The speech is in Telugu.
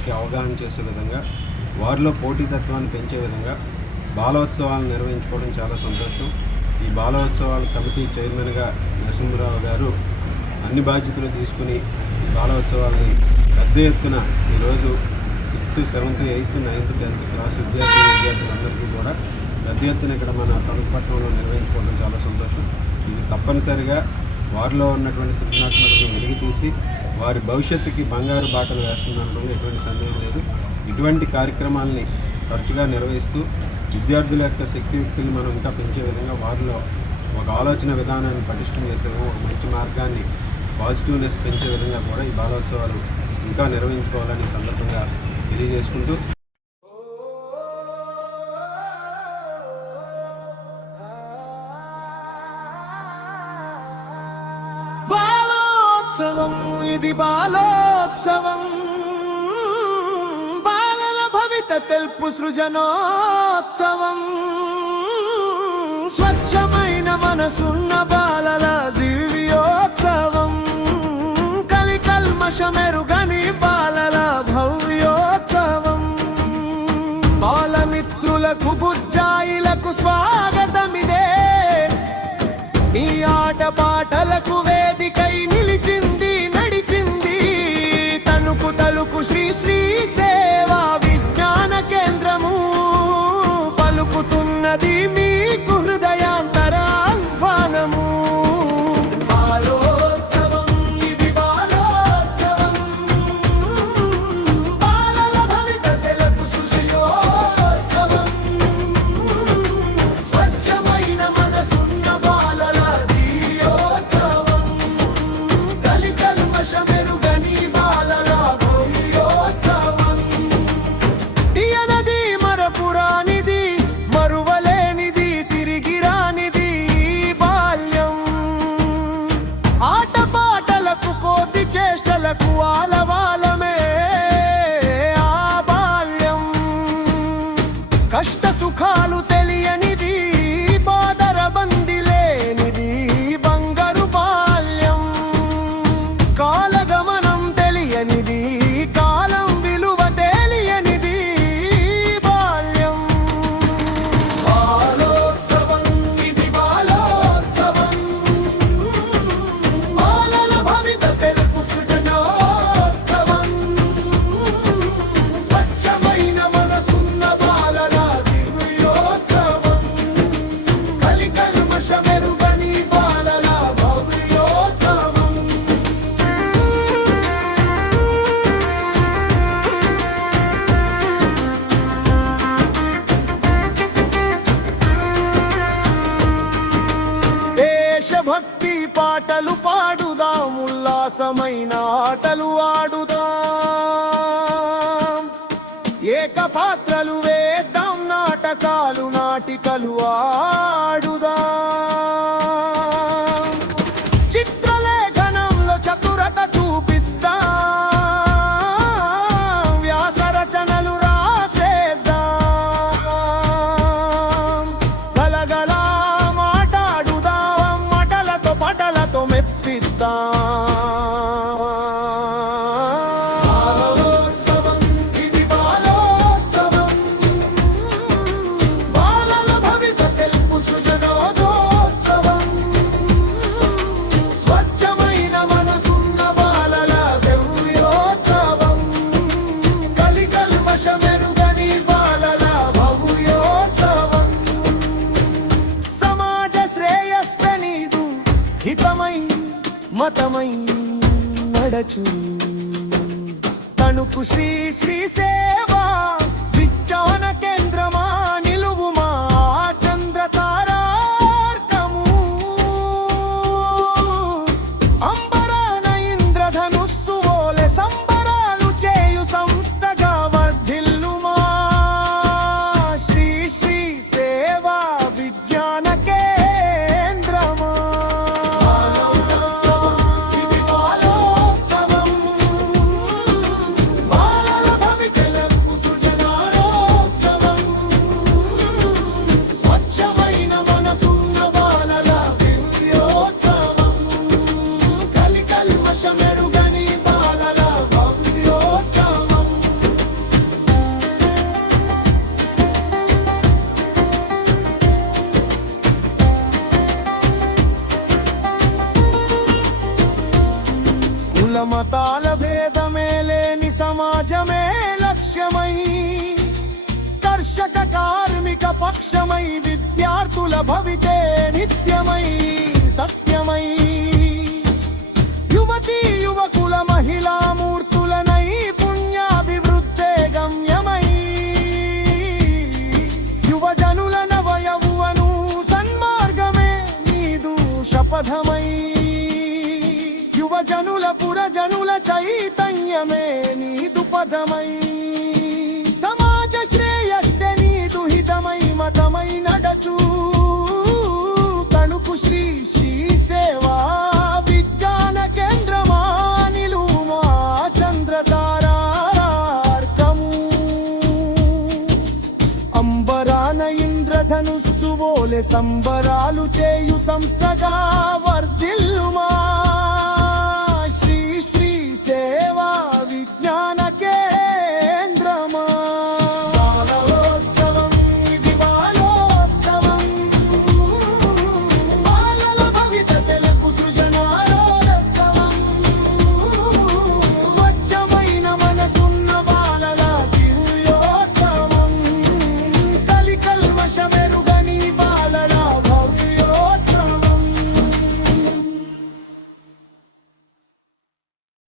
అందరికీ అవగాహన చేసే విధంగా, వారిలో పోటీతత్వాన్ని పెంచే విధంగా బాలోత్సవాలను నిర్వహించుకోవడం చాలా సంతోషం. ఈ బాలోత్సవాల కమిటీ చైర్మన్గా నరసింహరావు గారు అన్ని బాధ్యతలు తీసుకుని బాలోత్సవాలని పెద్ద ఎత్తున ఈరోజు 6th, 7th, 8th, 9th, 10th class విద్యార్థులందరికీ కూడా పెద్ద ఎత్తున ఇక్కడ మన తణుకుపట్నంలో నిర్వహించుకోవడం చాలా సంతోషం. ఇది తప్పనిసరిగా వారిలో ఉన్నటువంటి సృజనాత్మకతను వెలికి తీసి వారి భవిష్యత్తుకి బంగారు బాటలు వేస్తుందనడంలో ఎటువంటి సందేహం లేదు. ఇటువంటి కార్యక్రమాలని తరచుగా నిర్వహిస్తూ విద్యార్థుల యొక్క శక్తియుక్తులు మనం ఇంకా పెంచే విధంగా, వారిలో ఒక ఆలోచన విధానాన్ని పటిష్టం చేసే విధంగా, ఒక మంచి మార్గాన్ని, పాజిటివ్నెస్ పెంచే విధంగా కూడా ఈ బాలోత్సవాలు ఇంకా నిర్వహించుకోవాలని సందర్భంగా తెలియజేసుకుంటూ బాలోత్సవం ఇది బాలోత్సవం, బాలల భవిత తెలుపు సృజనోత్సవం, స్వచ్ఛమైన మనసున్న బాలల దివ్యోత్సవం, కల్మషమెరుగని బాలల భవ్యోత్సవం, బాలమిత్రులకు బుజ్జాయిలకు స్వాగతమిదే, మీ ఆట పాటలకు వేదికై నిలిచింది నడిచింది తణుకు తలుపు శ్రీ శ్రీ సేవా విజ్ఞాన కేంద్రము, పలుకుతున్నది మీకు హృదయాంతర ఆహ్వానము. కష్ట సుఖాలు తెలియనిది, బాదర బంది లేనిది బంగారు బాల్యం, కాలగమనం తెలియనిది, కాలం విలువ తెలియనిది బాల్యం. బాలోత్సవం ఇది బాలోత్సవం, బాలల భవిత తెలుపు సృజనోత్సవం, స్వచ్ఛమైన మనసున్న బాలల భక్తి పాటలు పాడుదాం, ఉల్లాసమైన ఆటలు ఆడుదాం, ఏక పాత్రలు వేద్దాం, నాటకాలు నాటికలు ఆడుదాం, చిత్రలేఖనంలో చతురత చూపిద్దాం, వ్యాస రచనలు రాసేద్దాం, గలగల బాలోత్సవం ఇది బాలోత్సవం, బాలల భవిత తెలుపు సృజనోత్సవం, స్వచ్ఛమైన మనసున్న బాలల దివ్యోత్సవం, కల్మషమెరుగని బాలల భవ్యోత్సవం, సమాజ శ్రేయస్సనీదు హితమై మతమై నడచు తణుకు శ్రీ శ్రీ సేవా విజ్ఞాన కేంద్రమా, నిలువుమా చంద్రతారార్కము, అంబరాన ఇంద్రధనుస్సు ఓలె సంబరాలు చేయు సంస్థగా వర్ధిల్లుమా, శ్రీ శ్రీ సేవా విజ్ఞాన కేంద్రమా. బాలల భవిత తెలుపు సృజన సమాజమే లక్ష్యమై కర్షక కార్మిక పక్షమై విద్యార్థుల భవితే నిత్యమై సత్యమై యువతీ యువకుల మహిళా మూర్తుల నైపుణ్యాభివృద్ధే గమ్యమై యువజనుల నవయవువను సన్మార్గమే నీదు శపథమై యువజనుల పురజనుల చైతన్యమే నీదు పదమై సమాజ శ్రేయస్సే నీదు హితమై మతమై నడచు తణుకు శ్రీ శ్రీ సేవా విజ్ఞాన కేంద్రమా నిలుమా చంద్రతారార్కము అంబరాన ఇంద్రధనుస్సు వోలె సంబరాలు చేయు సంస్థగా వర్ధిల్లుమా